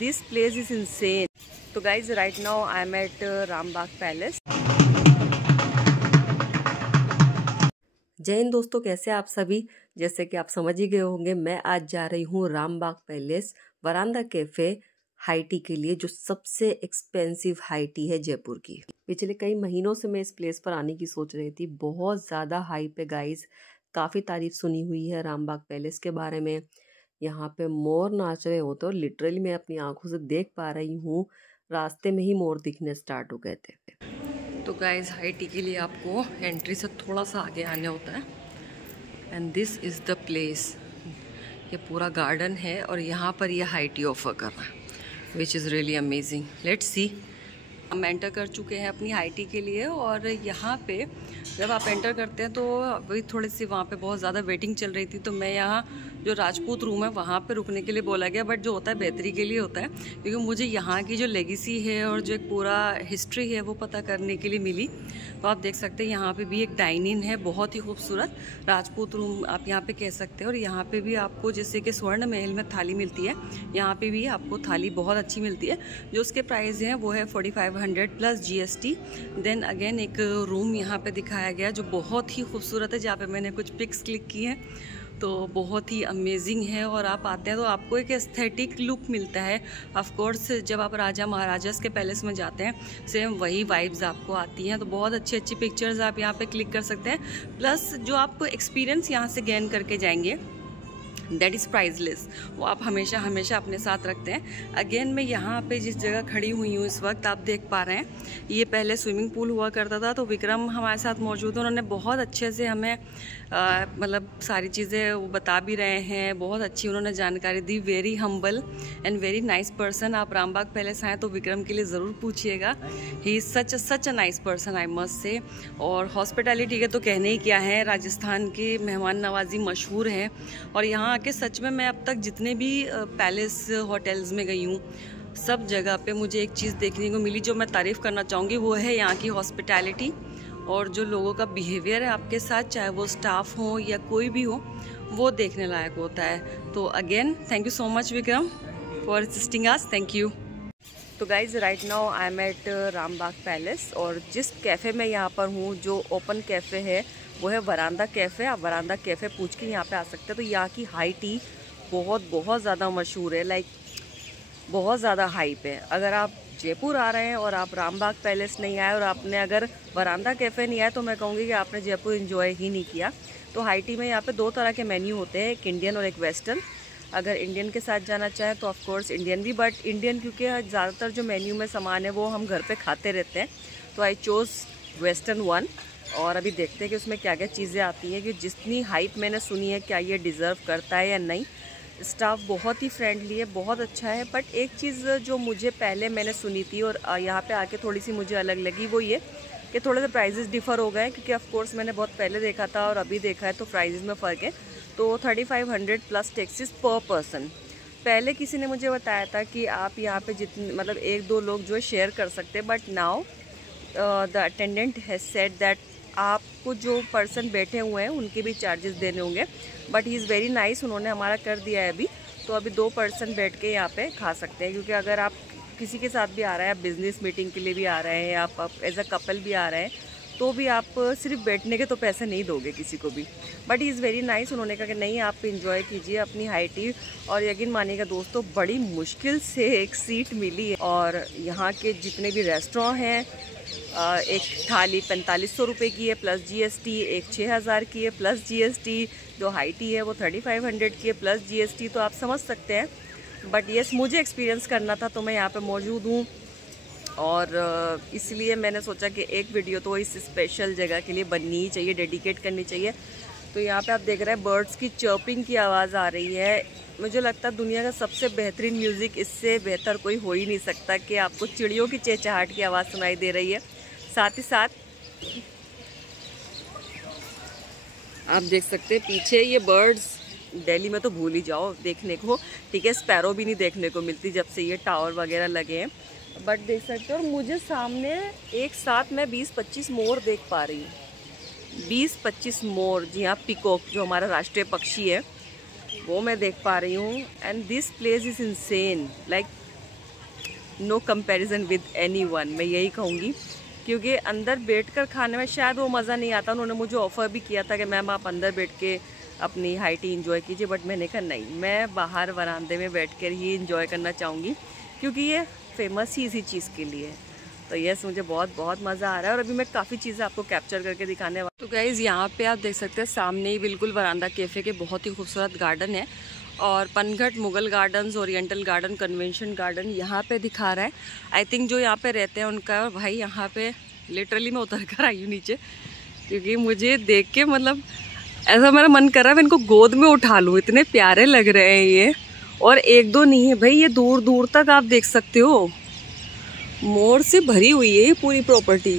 this place is insane. तो guys, right now I am at Rambagh palace. जय हिंद दोस्तों, कैसे आप सभी? जैसे कि आप समझ ही गए होंगे, मैं आज जा रही हूँ Rambagh palace veranda cafe high tea के लिए, जो सबसे एक्सपेंसिव हाई टी है जयपुर की. पिछले कई महीनों से मैं इस प्लेस पर आने की सोच रही थी. बहुत ज़्यादा हाइप है गाइस, काफ़ी तारीफ सुनी हुई है रामबाग पैलेस के बारे में. यहाँ पे मोर नाच रहे होते और लिटरली मैं अपनी आंखों से देख पा रही हूँ. रास्ते में ही मोर दिखने स्टार्ट हो गए थे. तो गाइस, हाई टी के लिए आपको एंट्री से थोड़ा सा आगे आने होता है. And this is the place. ये पूरा गार्डन है और यहाँ पर ये हाई टी ऑफर कर रहा है, which is really amazing. Let's see. हम एंटर कर चुके हैं अपनी हाई टी के लिए, और यहाँ पे जब आप एंटर करते हैं तो अभी थोड़ी सी वहाँ पे बहुत ज़्यादा वेटिंग चल रही थी. तो मैं यहाँ जो राजपूत रूम है वहाँ पे रुकने के लिए बोला गया, बट जो होता है बेहतरी के लिए होता है, क्योंकि मुझे यहाँ की जो लेगेसी है और जो एक पूरा हिस्ट्री है वो पता करने के लिए मिली. तो आप देख सकते हैं यहाँ पे भी एक डाइनिंग है, बहुत ही खूबसूरत राजपूत रूम आप यहाँ पे कह सकते हैं. और यहाँ पे भी आपको जैसे कि स्वर्ण महल में थाली मिलती है, यहाँ पे भी आपको थाली बहुत अच्छी मिलती है. जो उसके प्राइस हैं वो है 4500 प्लस GST. देन अगेन एक रूम यहाँ पे दिखाया गया जो बहुत ही खूबसूरत है, जहाँ पे मैंने कुछ पिक्स क्लिक की हैं. तो बहुत ही अमेजिंग है, और आप आते हैं तो आपको एक एस्थेटिक लुक मिलता है. ऑफ कोर्स जब आप राजा महाराजास के पैलेस में जाते हैं सेम वही वाइब्स आपको आती हैं. तो बहुत अच्छी अच्छी पिक्चर्स आप यहाँ पे क्लिक कर सकते हैं. प्लस जो आप एक्सपीरियंस यहाँ से गेन करके जाएंगे दैट इज़ प्राइजलेस, वो आप हमेशा हमेशा अपने साथ रखते हैं. अगेन मैं यहाँ पे जिस जगह खड़ी हुई हूँ इस वक्त, आप देख पा रहे हैं ये पहले स्विमिंग पूल हुआ करता था. तो विक्रम हमारे साथ मौजूद है, उन्होंने बहुत अच्छे से हमें मतलब सारी चीज़ें वो बता भी रहे हैं. बहुत अच्छी उन्होंने जानकारी दी. Very humble and very nice person. आप रामबाग पैलेस आएँ तो विक्रम के लिए ज़रूर पूछिएगा. He is such a nice person, I must say. और हॉस्पिटैलिटी के तो कहने ही क्या है, राजस्थान की मेहमान नवाजी मशहूर है. और यहाँ आके सच में मैं अब तक जितने भी पैलेस होटल्स में गई हूँ सब जगह पे मुझे एक चीज़ देखने को मिली जो मैं तारीफ़ करना चाहूँगी, वो है यहाँ की हॉस्पिटैलिटी. और जो लोगों का बिहेवियर है आपके साथ, चाहे वो स्टाफ हो या कोई भी हो, वो देखने लायक होता है. तो again thank you so much Vikram for assisting us. Thank you. तो guys, right now I am at Rambagh palace, और जिस कैफ़े में यहाँ पर हूँ जो ओपन कैफ़े है वो है वरांदा कैफ़े. आप वरांदा कैफ़े पूछ के यहाँ पे आ सकते हैं. तो यहाँ की हाई टी बहुत ज़्यादा मशहूर है, लाइक बहुत ज़्यादा हाइप है. अगर आप जयपुर आ रहे हैं और आप रामबाग पैलेस नहीं आए और आपने अगर वरांदा कैफ़े नहीं आए, तो मैं कहूँगी कि आपने जयपुर एंजॉय ही नहीं किया. तो हाई टी में यहाँ पे 2 तरह के मेन्यू होते हैं, एक इंडियन और एक वेस्टर्न. अगर इंडियन के साथ जाना चाहें तो ऑफ कोर्स इंडियन भी, बट इंडियन क्योंकि ज़्यादातर जो मेन्यू में सामान है वो हम घर पे खाते रहते हैं, तो आई चोज़ वेस्टर्न वन. और अभी देखते हैं कि उसमें क्या क्या चीज़ें आती हैं, कि जितनी हाइप मैंने सुनी है क्या ये डिज़र्व करता है या नहीं. स्टाफ बहुत ही फ्रेंडली है, बहुत अच्छा है. बट एक चीज़ जो मुझे पहले मैंने सुनी थी और यहाँ पे आके थोड़ी सी मुझे अलग लगी, वो ये कि थोड़े से प्राइजेस डिफ़र हो गए, क्योंकि ऑफ कोर्स मैंने बहुत पहले देखा था और अभी देखा है तो प्राइजेस में फ़र्क है. तो 3500 प्लस टैक्सेस पर पर्सन. पहले किसी ने मुझे बताया था कि आप यहाँ पे जितने मतलब 1-2 लोग जो है शेयर कर सकते हैं, but now the attendant has said that आपको जो पर्सन बैठे हुए हैं उनके भी चार्जेस देने होंगे. But he is very nice, उन्होंने हमारा कर दिया है अभी. तो अभी 2 पर्सन बैठ के यहाँ पे खा सकते हैं, क्योंकि अगर आप किसी के साथ भी आ रहे हैं, आप बिज़नेस मीटिंग के लिए भी आ रहे हैं, आप एज अ कपल भी आ रहे हैं, तो भी आप सिर्फ बैठने के तो पैसे नहीं दोगे किसी को भी. But he is very nice, उन्होंने कहा कि नहीं आप इंजॉय कीजिए अपनी हाई टी. और यकीन मानिएगा दोस्तों, बड़ी मुश्किल से एक सीट मिली है. और यहाँ के जितने भी रेस्टोरेंट हैं, एक थाली 4500 रुपये की है प्लस GST, एक 6000 की है प्लस GST, जो हाई टी है वो 3500 की है प्लस GST. तो आप समझ सकते हैं. बट येस, मुझे एक्सपीरियंस करना था तो मैं यहाँ पे मौजूद हूँ, और इसलिए मैंने सोचा कि एक वीडियो तो इस स्पेशल जगह के लिए बननी ही चाहिए, डेडिकेट करनी चाहिए. तो यहाँ पे आप देख रहे हैं बर्ड्स की चर्पिंग की आवाज़ आ रही है. मुझे लगता है दुनिया का सबसे बेहतरीन म्यूज़िक इससे बेहतर कोई हो ही नहीं सकता, कि आपको चिड़ियों की चहचहाहट की आवाज़ सुनाई दे रही है. साथ ही साथ आप देख सकते हैं पीछे ये बर्ड्स, दिल्ली में तो भूल ही जाओ देखने को, ठीक है. स्पैरो भी नहीं देखने को मिलती जब से ये टावर वगैरह लगे हैं. बट देख सकते हो, और मुझे सामने एक साथ मैं 20-25 मोर देख पा रही हूँ. 20-25 मोर, जी हाँ, पिकॉक जो हमारा राष्ट्रीय पक्षी है वो मैं देख पा रही हूँ. And this place is insane, like no comparison with anyone, मैं यही कहूँगी, क्योंकि अंदर बैठकर खाने में शायद वो मज़ा नहीं आता। उन्होंने मुझे ऑफ़र भी किया था कि मैम आप अंदर बैठ के अपनी हाई टी इंजॉय कीजिए, बट मैंने कहा नहीं, मैं बाहर वरांदे में बैठ कर ही इंजॉय करना चाहूँगी, क्योंकि ये फेमस ही इसी चीज़ के लिए है। तो यस, मुझे बहुत बहुत मज़ा आ रहा है और अभी मैं काफ़ी चीज़ें आपको कैप्चर करके दिखाने वाली। तो गाइज़ यहाँ पे आप देख सकते हैं सामने ही बिल्कुल वरांदा कैफ़े के बहुत ही खूबसूरत गार्डन है, और Panghat Mughal gardens, oriental garden, convention garden यहाँ पे दिखा रहा है। आई थिंक जो यहाँ पे रहते हैं उनका भाई यहाँ पे लिटरली मैं उतर कर आई हूँ नीचे, क्योंकि मुझे देख के मतलब ऐसा मेरा मन कर रहा है मैं इनको गोद में उठा लूँ, इतने प्यारे लग रहे हैं ये। और एक दो नहीं है भाई, ये दूर दूर तक आप देख सकते हो, मोर से भरी हुई है ये पूरी प्रॉपर्टी,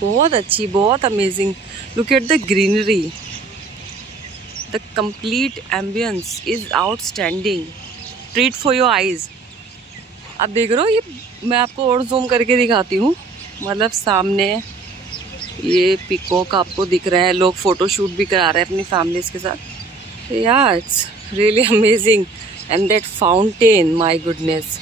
बहुत अच्छी, बहुत amazing. Look at the greenery, the complete ambience is outstanding, treat for your eyes. आप देख रहे हो, ये मैं आपको और जूम करके दिखाती हूँ, मतलब सामने ये पीकॉक आपको दिख रहा है, लोग फोटो शूट भी करा रहे हैं अपनी फैमिलीज के साथ। या it's really amazing, and that fountain, my goodness.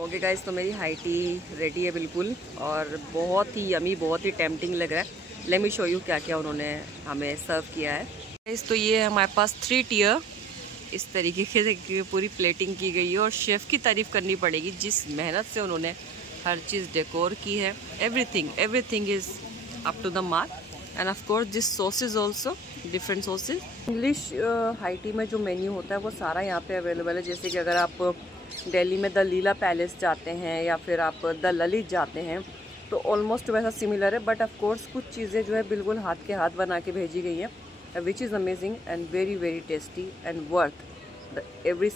Okay guys, तो मेरी हाई टी रेडी है बिल्कुल, और बहुत ही यमी, बहुत ही टेम्पटिंग लग रहा है। लेट मी शो यू क्या क्या उन्होंने हमें सर्व किया है। गाइस तो ये है हमारे पास 3 टियर, इस तरीके से पूरी प्लेटिंग की गई है, और शेफ़ की तारीफ़ करनी पड़ेगी जिस मेहनत से उन्होंने हर चीज़ डेकोर की है। Everything is up to the mark, and of course this sausage also different sausage. English high tea में जो मेन्यू होता है वो सारा यहाँ पे अवेलेबल है। जैसे कि अगर आप दिल्ली में द लीला पैलेस जाते हैं या फिर आप द ललित जाते हैं तो ऑलमोस्ट वैसा सिमिलर है, बट ऑफ कोर्स कुछ चीज़ें जो है बिल्कुल हाथ के हाथ बना के भेजी गई हैं, which is amazing and very very tasty and worth the every.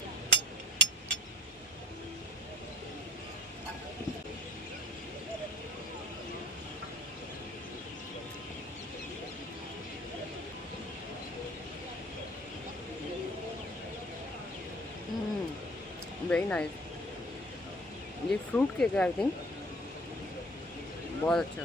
Very nice. ये फ्रूट केक है आई थिंक, बहुत अच्छा।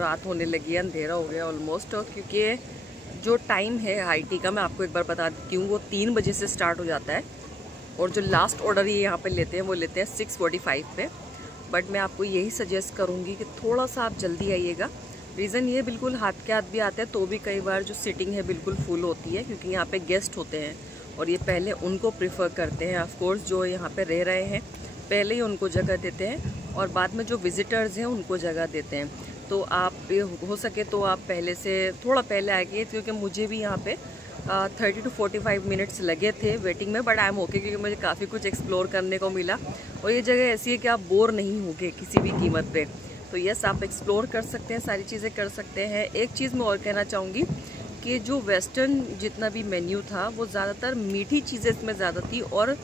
रात होने लगी है, अंधेरा हो गया ऑलमोस्ट, और क्योंकि जो टाइम है हाई टी का मैं आपको एक बार बता देती हूँ, वो 3 बजे से स्टार्ट हो जाता है, और जो लास्ट ऑर्डर ये यहाँ पे लेते हैं वो लेते हैं 6:45 पे। बट मैं आपको यही सजेस्ट करूँगी कि थोड़ा सा आप जल्दी आइएगा। रीज़न ये बिल्कुल हाथ के हाथ भी आते हैं तो भी कई बार जो सिटिंग है बिल्कुल फुल होती है, क्योंकि यहाँ पे गेस्ट होते हैं और ये पहले उनको प्रेफर करते हैं। ऑफकोर्स जो यहाँ पे रह रहे हैं पहले ही उनको जगह देते हैं, और बाद में जो विजिटर्स हैं उनको जगह देते हैं। तो आप हो सके तो आप पहले से थोड़ा पहले आइए, क्योंकि मुझे भी यहाँ पे 30 to 45 मिनट्स लगे थे वेटिंग में, बट आई एम ओके, क्योंकि मुझे काफ़ी कुछ एक्सप्लोर करने को मिला, और ये जगह ऐसी है कि आप बोर नहीं होंगे किसी भी कीमत पे। तो यस, आप एक्सप्लोर कर सकते हैं, सारी चीज़ें कर सकते हैं। एक चीज़ मैं और कहना चाहूँगी कि जो वेस्टर्न जितना भी मेन्यू था वो ज़्यादातर मीठी चीज़ें इसमें ज़्यादा थी, और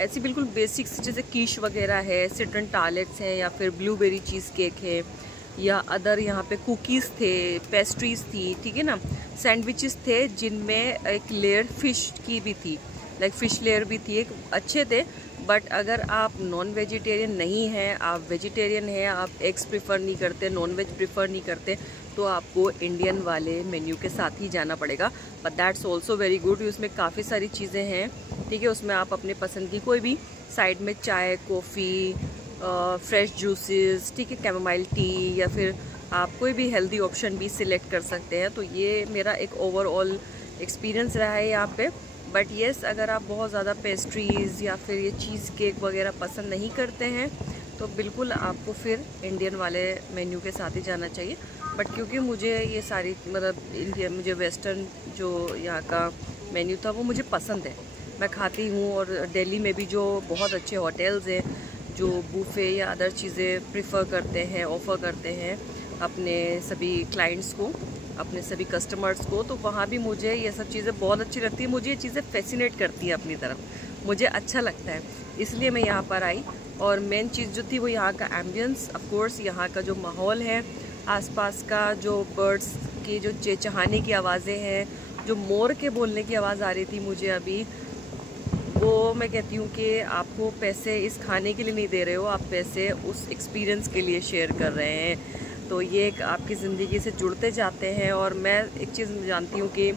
ऐसी बिल्कुल बेसिक्स जैसे कीश वगैरह है, सिट्रन टार्टलेट्स हैं, या फिर ब्लूबेरी चीज़ केक है, या अदर यहाँ पे कुकीज़ थे, पेस्ट्रीज़ थी, ठीक है ना, सैंडविचेस थे जिनमें एक लेयर फ़िश की भी थी, लाइक फ़िश लेयर भी थी, एक अच्छे थे। बट अगर आप नॉन वेजिटेरियन नहीं हैं, आप वेजिटेरियन हैं, आप एग्स प्रेफर नहीं करते, नॉन वेज प्रेफर नहीं करते, तो आपको इंडियन वाले मेन्यू के साथ ही जाना पड़ेगा। But that's also very good, उसमें काफ़ी सारी चीज़ें हैं, ठीक है। उसमें आप अपने पसंद की कोई भी साइड में चाय, कॉफ़ी, फ्रेश जूसेस, ठीक है, कैमोमाइल टी, या फिर आप कोई भी हेल्दी ऑप्शन भी सिलेक्ट कर सकते हैं। तो ये मेरा एक ओवरऑल एक्सपीरियंस रहा है यहाँ पे। बट येस, अगर आप बहुत ज़्यादा पेस्ट्रीज़ या फिर ये चीज़ केक वगैरह पसंद नहीं करते हैं तो बिल्कुल आपको फिर इंडियन वाले मेन्यू के साथ ही जाना चाहिए। बट क्योंकि मुझे ये सारी मतलब मुझे वेस्टर्न जो यहाँ का मेन्यू था वो मुझे पसंद है, मैं खाती हूँ। और दिल्ली में भी जो बहुत अच्छे होटल्स हैं जो बूफे या अदर चीज़ें प्रेफर करते हैं, ऑफ़र करते हैं अपने सभी क्लाइंट्स को, अपने सभी कस्टमर्स को, तो वहाँ भी मुझे ये सब चीज़ें बहुत अच्छी लगती है। मुझे ये चीज़ें फैसिनेट करती है अपनी तरफ, मुझे अच्छा लगता है, इसलिए मैं यहाँ पर आई। और मेन चीज़ जो थी वो यहाँ का एम्बियंस, ऑफ कोर्स यहाँ का जो माहौल है, आसपास का जो बर्ड्स की जो चहचहाने की आवाज़ें हैं, जो मोर के बोलने की आवाज़ आ रही थी मुझे अभी, वो मैं कहती हूँ कि आपको पैसे इस खाने के लिए नहीं दे रहे हो, आप पैसे उस एक्सपीरियंस के लिए शेयर कर रहे हैं। तो ये एक आपकी ज़िंदगी से जुड़ते जाते हैं। और मैं एक चीज़ जानती हूँ कि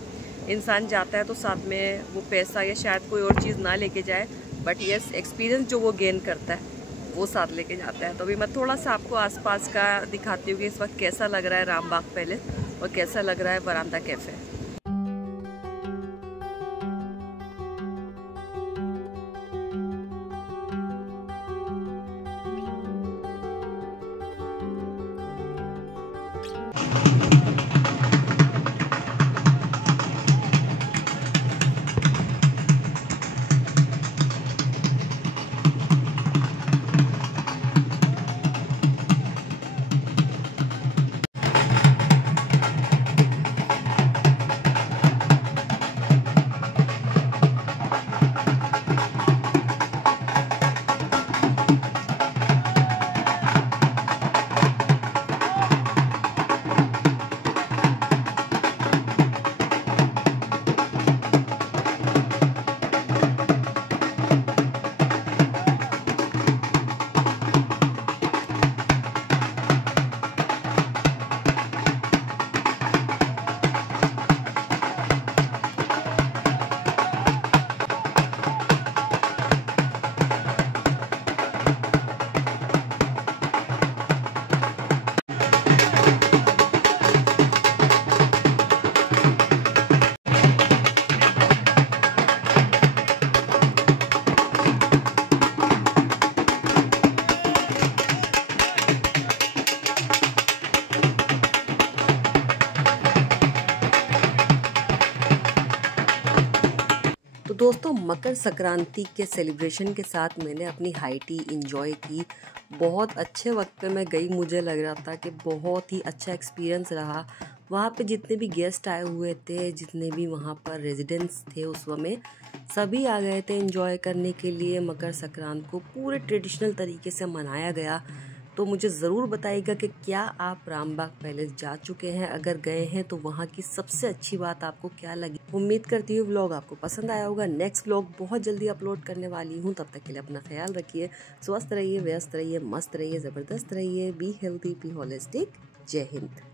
इंसान जाता है तो साथ में वो पैसा या शायद कोई और चीज़ ना लेके जाए, बट यस एक्सपीरियंस जो वो गेन करता है वो साथ लेके जाता है। तो अभी मैं थोड़ा सा आपको आसपास का दिखाती हूँ कि इस वक्त कैसा लग रहा है रामबाग पैलेस और कैसा लग रहा है वरांदा कैफ़े। तो दोस्तों मकर संक्रांति के सेलिब्रेशन के साथ मैंने अपनी हाई टी इंजॉय की। बहुत अच्छे वक्त पे मैं गई, मुझे लग रहा था कि बहुत ही अच्छा एक्सपीरियंस रहा। वहाँ पे जितने भी गेस्ट आए हुए थे, जितने भी वहाँ पर रेजिडेंट्स थे उस समय, सभी आ गए थे एंजॉय करने के लिए। मकर संक्रांति को पूरे ट्रेडिशनल तरीके से मनाया गया। तो मुझे ज़रूर बताइएगा कि क्या आप रामबाग पैलेस जा चुके हैं, अगर गए हैं तो वहाँ की सबसे अच्छी बात आपको क्या लगी। उम्मीद करती हूँ व्लॉग आपको पसंद आया होगा। नेक्स्ट व्लॉग बहुत जल्दी अपलोड करने वाली हूँ, तब तक के लिए अपना ख्याल रखिए। स्वस्थ रहिए, व्यस्त रहिए, मस्त रहिए, ज़बरदस्त रहिए। Be healthy, be holistic. जय हिंद।